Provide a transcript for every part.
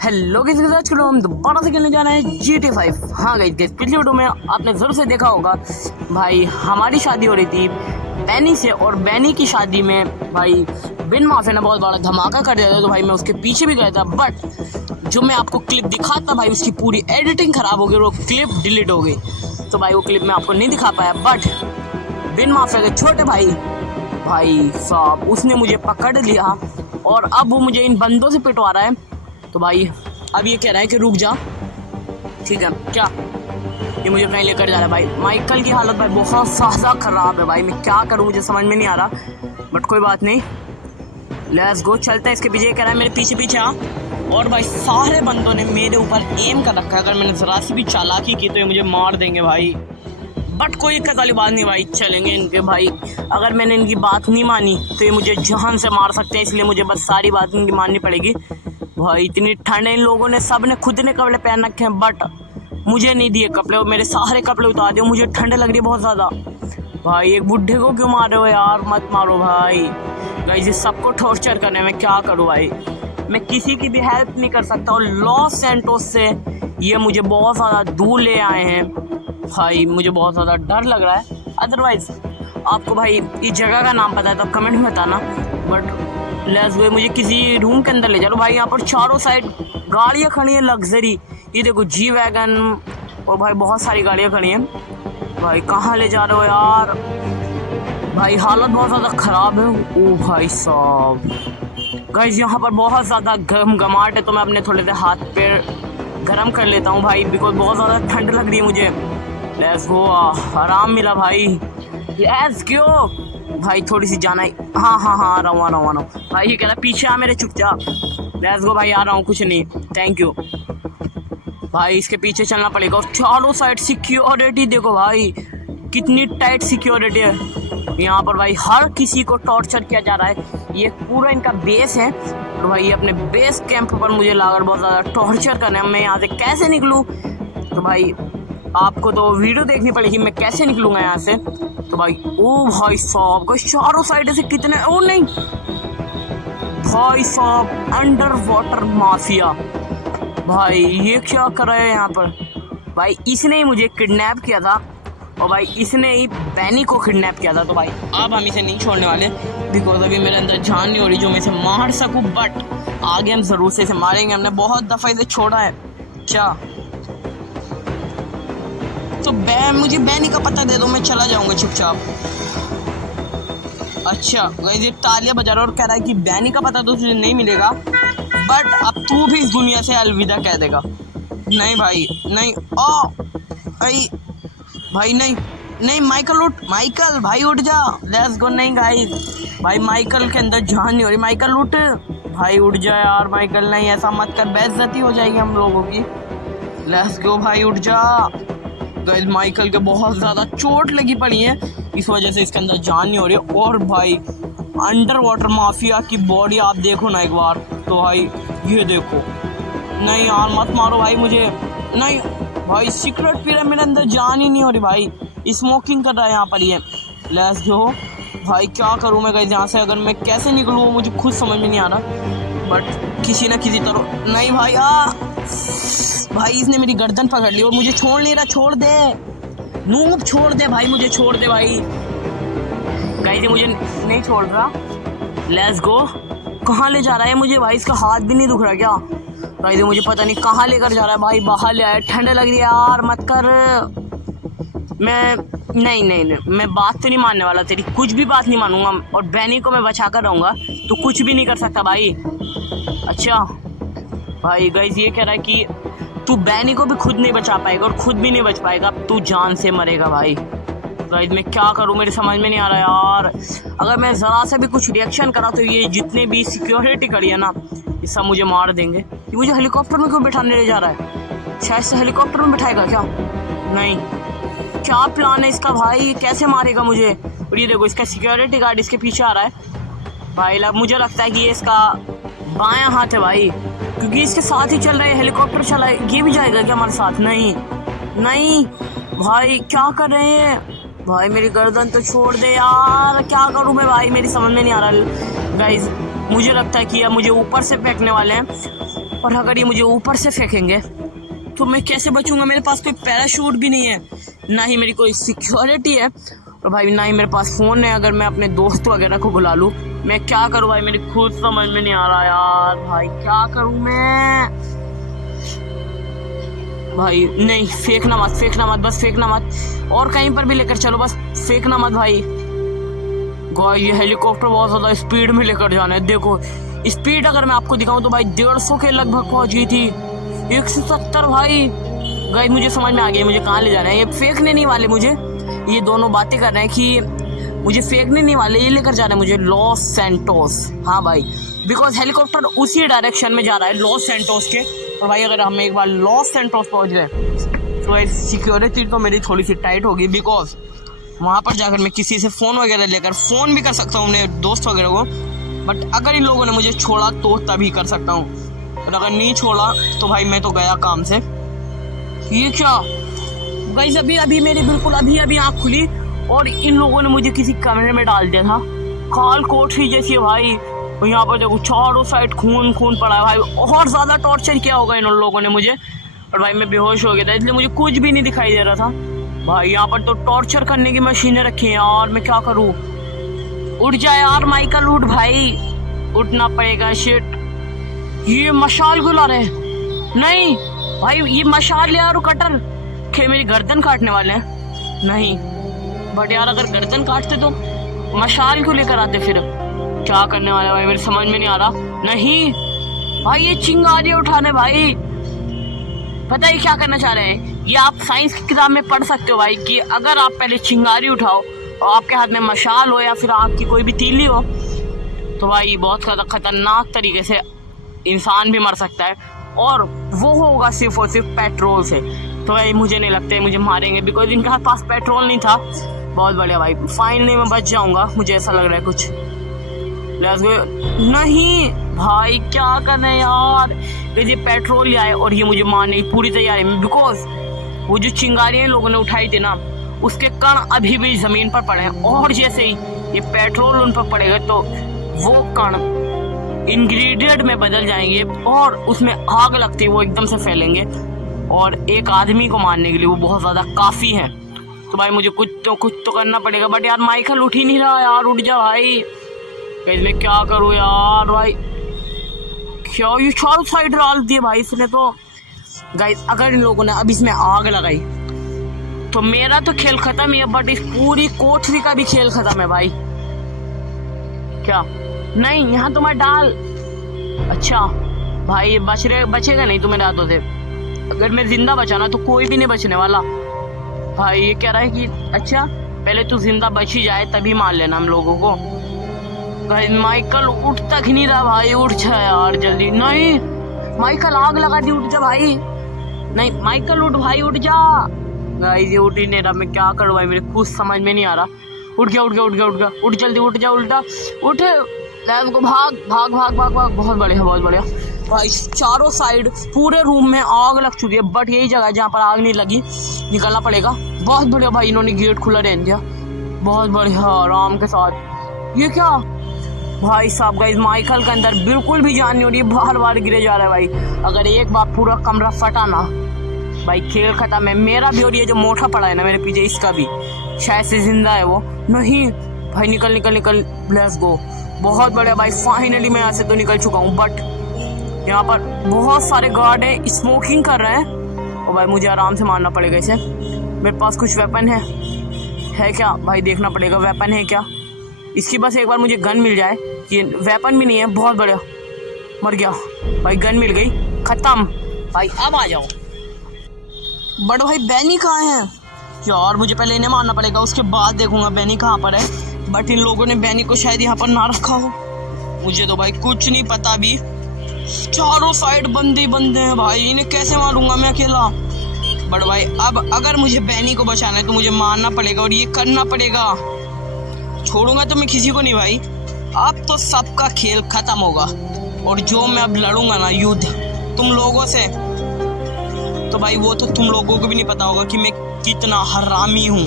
Hello guys, आज के हम दोबारा से खेलने जा रहे हैं GTA 5। हाँ गाइस, पिछली वीडियो में आपने जरूर से देखा होगा भाई, हमारी शादी हो रही थी बैनी से, और बैनी की शादी में भाई बिन माफिया ने बहुत बड़ा धमाका कर दिया था। तो भाई मैं उसके पीछे भी गया था, बट जो मैं आपको क्लिप दिखाता भाई उसकी पूरी एडिटिंग खराब हो गई, वो क्लिप डिलीट हो गई। तो भाई वो क्लिप मैं आपको नहीं दिखा पाया, बट बिन माफिया के छोटे भाई साहब उसने मुझे पकड़ लिया और अब वो मुझे इन बंदों से पिटवा रहा है। तो भाई अब ये कह रहा है कि रुक जा, ठीक है क्या, ये मुझे कहीं लेकर जा रहा है। भाई माइकल की हालत भाई बहुत ज़्यादा ख़राब है भाई, मैं क्या करूँ मुझे समझ में नहीं आ रहा, बट कोई बात नहीं, लेट्स गो, चलता है इसके पीछे। ये कह रहा है मेरे पीछे पीछे आ, और भाई सारे बंदों ने मेरे ऊपर एम कर रखा है, अगर मैंने ज़रा सी भी चालाकी की तो ये मुझे मार देंगे भाई। बट कोई दिक्कत वाली बात नहीं भाई, चलेंगे इनके भाई। अगर मैंने इनकी बात नहीं मानी तो ये मुझे जान से मार सकते हैं, इसलिए मुझे बस सारी बात इनकी माननी पड़ेगी। भाई इतनी ठंड है, इन लोगों ने सब ने खुद ने कपड़े पहन रखे हैं, बट मुझे नहीं दिए कपड़े, और मेरे सारे कपड़े उतार दिए। मुझे ठंड लग रही है बहुत ज़्यादा। भाई एक बुढ़े को क्यों मार रहे हो यार, मत मारो भाई। गाइस ये सबको टॉर्चर करने में क्या करूँ भाई, मैं किसी की भी हेल्प नहीं कर सकता। और लॉस सैंटोस से ये मुझे बहुत ज़्यादा दूर ले आए हैं भाई, मुझे बहुत ज़्यादा डर लग रहा है। अदरवाइज़ आपको भाई इस जगह का नाम पता है तो आप कमेंट में बताना। बट लेट्स गो, मुझे किसी रूम के अंदर ले जाओ भाई। यहाँ पर चारों साइड गाड़ियाँ खड़ी हैं लग्जरी, ये देखो जी वैगन, और भाई बहुत सारी गाड़ियाँ खड़ी हैं। भाई कहाँ ले जा रहे हो यार, भाई हालत बहुत ज़्यादा ख़राब है। ओ भाई साहब गाइस, यहाँ पर बहुत ज़्यादा घमाट है, तो मैं अपने थोड़े से हाथ पैर गर्म कर लेता हूँ भाई, बिकॉज बहुत ज़्यादा ठंड लग रही है मुझे। लेट्स गो, आराम मिला भाई, लेट्स गो भाई। थोड़ी सी जाना है, हाँ आ रहा हूँ भाई। ये कह रहा पीछे आ मेरे, चुपचाप। लेट्स गो भाई, आ रहा हूँ, कुछ नहीं, थैंक यू भाई। इसके पीछे चलना पड़ेगा, और चारों साइड सिक्योरिटी देखो भाई, कितनी टाइट सिक्योरिटी है यहाँ पर भाई। हर किसी को टॉर्चर किया जा रहा है, ये पूरा इनका बेस है। और भाई ये अपने बेस कैंप पर मुझे लाकर बहुत ज़्यादा टॉर्चर करना है। मैं यहाँ से कैसे निकलूँ, तो भाई आपको तो वीडियो देखनी पड़ेगी मैं कैसे निकलूँगा यहाँ से। तो भाई ओ भाई साहब को चारों साइड से कितने, ओ नहीं भाई साहब, अंडर वाटर माफिया भाई, ये क्या कर रहे हैं यहाँ पर भाई। इसने ही मुझे किडनैप किया था, और भाई इसने ही बैनी को किडनैप किया था। तो भाई अब हम इसे नहीं छोड़ने वाले, बिकॉज अभी मेरे अंदर जान नहीं हो रही जो मैं इसे मार सकूं, बट आगे हम ज़रूर से इसे मारेंगे। हमने बहुत दफ़ा इसे छोड़ा है क्या। तो मुझे बैनी का पता दे दो, मैं चला जाऊंगा चुपचाप। अच्छा गाइस, ये तालियां बजा रहा और कह रहा है कि बैनी का पता तो तुझे नहीं मिलेगा, बट अब तू भी इस दुनिया से अलविदा कह देगा। नहीं भाई नहीं, भाई नहीं माइकल उठ, माइकल भाई उठ जा, लेट्स गो। नहीं गाइस भाई, माइकल के अंदर जान नहीं हो रही, माइकल उठ भाई, उठ जा यार माइकल, नहीं ऐसा मत कर, बेइज्जती हो जाएगी हम लोगों की। लेट्स गो भाई, उठ जा। गाइस माइकल के बहुत ज़्यादा चोट लगी पड़ी है, इस वजह से इसके अंदर जान नहीं हो रही। और भाई अंडर वाटर माफिया की बॉडी आप देखो ना एक बार, तो भाई ये देखो। नहीं यार मत मारो भाई मुझे, नहीं भाई सिगरेट पी रहा है, मेरे अंदर जान ही नहीं हो रही भाई, स्मोकिंग कर रहा है यहाँ पर ये। लेट्स गो भाई, क्या करूँ मैं गाइस यहाँ से, अगर मैं कैसे निकलूँ मुझे खुद समझ में नहीं आ रहा, बट किसी ना किसी तरह। नहीं भाई भाई इसने मेरी गर्दन पकड़ ली और मुझे छोड़ नहीं रहा, छोड़ दे नूब, छोड़ दे भाई, मुझे छोड़ दे भाई। गाइस ये मुझे नहीं छोड़ रहा। लेट्स गो, कहाँ ले जा रहा है मुझे भाई, इसका हाथ भी नहीं दुख रहा क्या। गाइस ये मुझे पता नहीं कहाँ लेकर जा रहा है भाई, बाहर ले आया, ठंड लग रही है यार, मत कर। मैं नहीं मैं बात तो नहीं मानने वाला तेरी, कुछ भी बात नहीं मानूंगा, और बैनी को मैं बचा कर रहूँगा, तो कुछ भी नहीं कर सकता भाई। अच्छा भाई गाइस ये कह रहा है कि तू बैनी को भी खुद नहीं बचा पाएगा, और खुद भी नहीं बच पाएगा, तू जान से मरेगा भाई। गाइस मैं क्या करूं, मेरी समझ में नहीं आ रहा यार। अगर मैं ज़रा से भी कुछ रिएक्शन करा तो ये जितने भी सिक्योरिटी करी है ना, ये सब मुझे मार देंगे। ये मुझे हेलीकॉप्टर में क्यों बैठाने ले जा रहा है, शायद से हेलीकॉप्टर में बैठाएगा क्या। नहीं, क्या प्लान है इसका भाई, कैसे मारेगा मुझे। और ये देखो इसका सिक्योरिटी गार्ड इसके पीछे आ रहा है भाई, मुझे लगता है कि ये इसका बायां हाथ है भाई, क्योंकि इसके साथ ही चल रहा है, हेलीकॉप्टर चला है। ये भी जाएगा क्या हमारे साथ, नहीं भाई, क्या कर रहे हैं भाई, मेरी गर्दन तो छोड़ दे यार, क्या करूं मैं भाई, मेरी समझ में नहीं आ रहा। गाइस मुझे लगता है कि अब मुझे ऊपर से फेंकने वाले हैं, और अगर ये मुझे ऊपर से फेंकेंगे तो मैं कैसे बचूंगा? मेरे पास कोई पैराशूट भी नहीं है, ना ही मेरी कोई सिक्योरिटी है, और भाई ना ही मेरे पास फ़ोन है। अगर मैं अपने दोस्त वगैरह को बुला लूँ, मैं क्या करूँ भाई? मेरी खुद समझ में नहीं आ रहा यार, भाई क्या करूँ मैं? भाई नहीं, फेंकना मत, बस फेंकना मत, और कहीं पर भी लेकर चलो, बस फेंकना मत भाई। गाइस ये हेलीकॉप्टर बहुत ज़्यादा स्पीड में लेकर जाना है। देखो स्पीड अगर मैं आपको दिखाऊं तो भाई 150 के लगभग पहुंच गई थी, 170 भाई। गाइस मुझे समझ में आ गया मुझे कहाँ ले जाना है। ये फेंकने नहीं वाले मुझे, ये दोनों बातें कर रहे हैं कि मुझे फेंकने नहीं वाले, ये लेकर जा रहे हैं मुझे लॉस सैंटोस। हाँ भाई, बिकॉज हेलीकॉप्टर उसी डायरेक्शन में जा रहा है, लॉस सैंटोस के। और भाई अगर हम एक बार लॉस सैंटोस पहुंच गए तो सिक्योरिटी तो मेरी थोड़ी सी टाइट होगी, बिकॉज वहाँ पर जाकर मैं किसी से फ़ोन वगैरह लेकर फ़ोन भी कर सकता हूँ अपने दोस्त वगैरह को। बट अगर इन लोगों ने मुझे छोड़ा तो तभी कर सकता हूँ, और अगर नहीं छोड़ा तो भाई मैं तो गया काम से। ये क्या गाइस, अभी मेरी बिल्कुल अभी आँख खुली और इन लोगों ने मुझे किसी कमरे में डाल दिया था, काल कोठरी जैसी है भाई। और यहाँ पर देखो चारों साइड खून पड़ा है भाई, और ज़्यादा टॉर्चर किया होगा इन लोगों ने मुझे। और भाई मैं बेहोश हो गया था, इसलिए मुझे कुछ भी नहीं दिखाई दे रहा था भाई। यहाँ पर तो टॉर्चर करने की मशीनें रखी हैं यार, मैं क्या करूँ? उठ जा यार माइकल, उठ भाई, उठना पड़ेगा। शिट, ये मशाल क्यों ला रहे हैं? नहीं भाई ये मशाल यार कटर के मेरी गर्दन काटने वाले हैं। नहीं बट यार अगर गर्दन काटते तो मशाल क्यों लेकर आते? फिर क्या करने वाले भाई, मेरे समझ में नहीं आ रहा। नहीं भाई ये चिंगारी उठाने, भाई पता है क्या करना चाह रहे हैं? ये आप साइंस की किताब में पढ़ सकते हो भाई, कि अगर आप पहले चिंगारी उठाओ और आपके हाथ में मशाल हो या फिर आग की कोई भी तीली हो तो भाई बहुत ज़्यादा खतरनाक तरीके से इंसान भी मर सकता है, और वो होगा सिर्फ और सिर्फ पेट्रोल से। तो भाई मुझे नहीं लगता है मुझे मारेंगे, बिकॉज इनके पास पेट्रोल नहीं था। बहुत बढ़िया भाई, फाइनली मैं बच जाऊंगा, मुझे ऐसा लग रहा है कुछ। Let's go. नहीं भाई क्या करना है यार, ये पेट्रोल ले आए और ये मुझे मारने की पूरी तैयारी में, बिकॉज वो जो चिंगारियाँ लोगों ने उठाई थी ना उसके कण अभी भी ज़मीन पर पड़े हैं, और जैसे ही ये पेट्रोल उन पर पड़ेगा तो वो कण इंग्रेडिएंट में बदल जाएंगे और उसमें आग लगती है वो एकदम से फैलेंगे, और एक आदमी को मारने के लिए वो बहुत ज़्यादा काफ़ी है। तो भाई मुझे कुछ तो करना पड़ेगा। बट यार माइकल उठ ही नहीं रहा यार, उठ जा भाई। मैं क्या करूँ यार भाई, क्या ये चारों साइड डाल दिए भाई इसने तो। गाइस अगर इन लोगों ने अब इसमें आग लगाई तो मेरा तो खेल खत्म ही है, बट इस पूरी कोठरी का भी खेल खत्म है भाई। क्या नहीं, यहाँ तो मैं डाल, अच्छा भाई बचेगा नहीं तुम्हारे हाथों से। अगर मैं जिंदा बचा ना तो कोई भी नहीं बचने वाला भाई। ये कह रहा है कि अच्छा पहले तू जिंदा बच ही जाए तभी मार लेना हम लोगों को। माइकल उठ तक नहीं रहा भाई, उठ जा यार जल्दी। नहीं माइकल आग लगा दी, उठ जा भाई। नहीं माइकल उठ भाई, उठ जा। गाइस ये उठ ही नहीं रहा, मैं क्या करूँ भाई, मेरे कुछ समझ में नहीं आ रहा। उठ गया उठ जल्दी, उठ जा, उल्टा उठ, लेट्स गो, भाग। बहुत बढ़िया भाई। चारों साइड पूरे रूम में आग लग चुकी है, बट यही जगह जहाँ पर आग नहीं लगी निकलना पड़ेगा। बहुत बढ़िया भाई, इन्होंने गेट खुला रहने दिया, बहुत बढ़िया आराम के साथ। ये क्या भाई साहब, गाइस माइकल के अंदर बिल्कुल भी जान नहीं हो रही है, बार गिरे जा रहा है भाई। अगर एक बार पूरा कमरा फटा ना भाई खेल खत्म है मेरा भी, और ये जो मोटा पड़ा है ना मेरे पीछे इसका भी, शायद से जिंदा है वो। नहीं भाई निकल, लेट्स गो। बहुत बढ़िया भाई, फाइनली मैं यहाँ से तो निकल चुका हूँ, बट यहाँ पर बहुत सारे गार्ड हैं, स्मोकिंग कर रहे हैं, और भाई मुझे आराम से मारना पड़ेगा इसे। मेरे पास कुछ वेपन है क्या भाई, देखना पड़ेगा वेपन है क्या। इसकी बस एक बार मुझे गन मिल जाए, ये वेपन भी नहीं है। बहुत बढ़िया, मर गया भाई, गन मिल गई, खत्म भाई। अब आ जाओ। बट भाई बैनी कहाँ है यार, मुझे पहले इन्हें मारना पड़ेगा, उसके बाद देखूंगा बैनी कहाँ पर है। बट इन लोगों ने बैनी को शायद यहाँ पर ना रखा हो, मुझे तो भाई कुछ नहीं पता। अभी चारों साइड बंदे हैं भाई, इन्हें कैसे मारूंगा मैं अकेला। बट भाई अब अगर मुझे बैनी को बचाना है तो मुझे मारना पड़ेगा, और ये करना पड़ेगा। छोड़ूंगा तो मैं किसी को नहीं भाई, अब तो सबका खेल खत्म होगा। और जो मैं अब लड़ूंगा ना युद्ध तुम लोगों से, तो भाई वो तो तुम लोगों को भी नहीं पता होगा कि मैं कितना हरामी हूँ।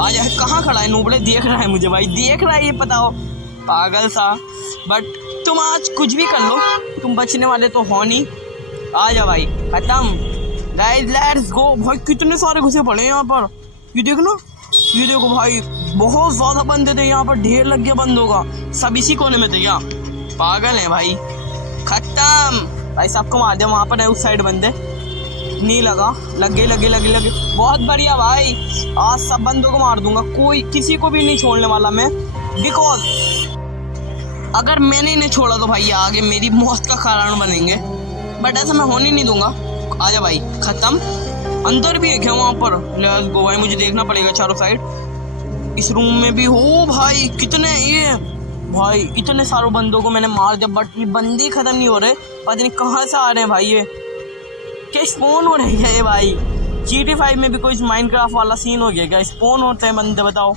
आज कहाँ खड़ा है नूबड़े, देख रहा है मुझे भाई, देख रहा है, ये पता हो पागल सा। बट तुम आज कुछ भी कर लो, तुम बचने वाले तो हो नहीं, आ जा भाई, खत्म। Guys let's go. भाई कितने सारे घुसे पड़े हैं यहाँ पर, ये देखो भाई, बहुत ज्यादा बंदे थे यहाँ पर, ढेर लग गया बंदों का, सब इसी कोने में थे क्या, पागल है भाई। खत्म भाई, सबको मार दिया। वहां पर है उस साइड बंदे, नहीं लगा, लग गई। बहुत बढ़िया भाई, आज सब बंदों को मार दूंगा, कोई किसी को भी नहीं छोड़ने वाला मैं, बिकॉज अगर मैंने इन्हें छोड़ा तो भाई आगे मेरी मौत का कारण बनेंगे, बट ऐसा मैं होने नहीं दूंगा। आजा भाई, खत्म। अंदर भी एक है वहां पर, लेट्स गो भाई, मुझे देखना पड़ेगा चारों साइड। इस रूम में भी हो भाई, कितने ये भाई, इतने सारे बंदों को मैंने मार दिया, बट ये बंदे खत्म नहीं हो रहे, पता नहीं कहाँ से आ रहे हैं भाई, ये क्या स्पॉन हो रहे हैं ये भाई। GTA 5 में भी कोई माइनक्राफ्ट वाला सीन हो गया क्या, स्पॉन होते हैं बंदे, बताओ।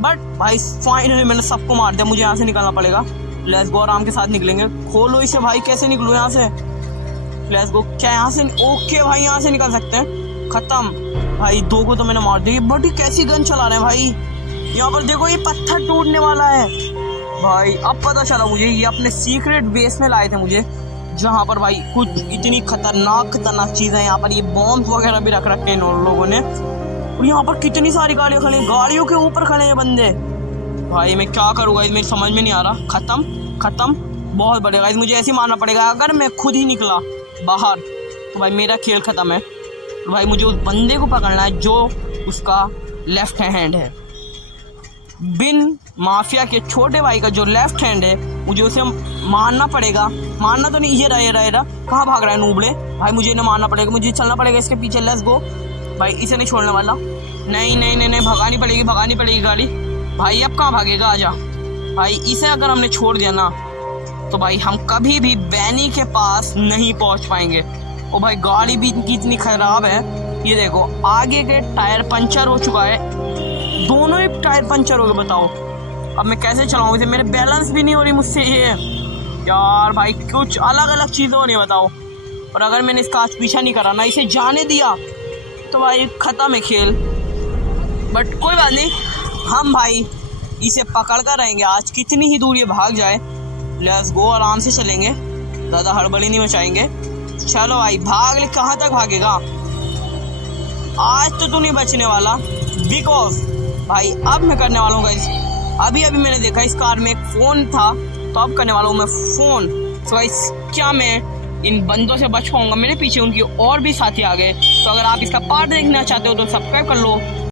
बट भाई फाइनली मैंने सबको मार दिया, मुझे यहाँ से निकलना पड़ेगा। लेट्स गो, आराम के साथ निकलेंगे। खोलो इसे भाई, कैसे निकलूँ यहाँ से, लेट्स गो। क्या यहाँ से, ओके भाई यहाँ से निकल सकते हैं। खत्म भाई, 2 को तो मैंने मार दिया। बट ये कैसी गन चला रहे हैं भाई, यहाँ पर देखो, ये पत्थर टूटने वाला है भाई। अब पता चला मुझे, ये अपने सीक्रेट बेस में लाए थे मुझे, जहाँ पर भाई कुछ इतनी खतरनाक चीज़ें, यहाँ पर ये बॉम्ब वगैरह भी रख रखे हैं इन लोगों ने। और यहाँ पर कितनी सारी गाड़ियाँ खड़ी हैं, गाड़ियों के ऊपर खड़े हैं बंदे। भाई मैं क्या करूँगा, मेरी समझ में नहीं आ रहा। खत्म बहुत बढ़िया। मुझे ऐसे मारना पड़ेगा, अगर मैं खुद ही निकला बाहर तो भाई मेरा खेल खत्म है। तो भाई मुझे उस बंदे को पकड़ना है जो उसका लेफ्ट हैंड है, बिन माफिया के छोटे भाई का जो लेफ्ट हैंड है, मुझे उसे मारना पड़ेगा। मारना तो नहीं, ये रहा। कहाँ भाग रहा है नूबड़े भाई, मुझे इन्हें मारना पड़ेगा, मुझे चलना पड़ेगा इसके पीछे। लेट्स गो भाई, इसे नहीं छोड़ने वाला। नहीं, भगानी पड़ेगी गाड़ी भाई। अब कहाँ भागेगा, आजा भाई। इसे अगर हमने छोड़ दिया ना तो भाई हम कभी भी बैनी के पास नहीं पहुंच पाएंगे। ओ भाई, गाड़ी भी इतनी खराब है, ये देखो, आगे के टायर पंचर हो चुका है, दोनों ही टायर पंचर हो गए। बताओ अब मैं कैसे चलाऊं इसे, मेरे बैलेंस भी नहीं हो रही मुझसे ये यार भाई, कुछ अलग चीज़ें हो रही है, बताओ। और अगर मैंने इसका आज पीछा नहीं करा ना, इसे जाने दिया तो भाई खत्म है खेल। बट कोई बात नहीं, हम भाई इसे पकड़ कर रहेंगे आज, कितनी ही दूर ये भाग जाए। लेट्स गो, आराम से चलेंगे, ज़्यादा हड़बड़ी नहीं मचाएंगे। चलो भाई, भाग ले, कहाँ तक भागेगा, आज तो तू नहीं बचने वाला। बिकॉज भाई अब मैं करने वाला हूँ गाइस, अभी मैंने देखा इस कार में एक फ़ोन था, तो अब करने वाला हूँ मैं फ़ोन। तो गाइस, क्या मैं इन बंदों से बच पाऊंगा, मेरे पीछे उनकी और भी साथी आ गए। तो अगर आप इसका पार्ट देखना चाहते हो तो सब्सक्राइब कर लो।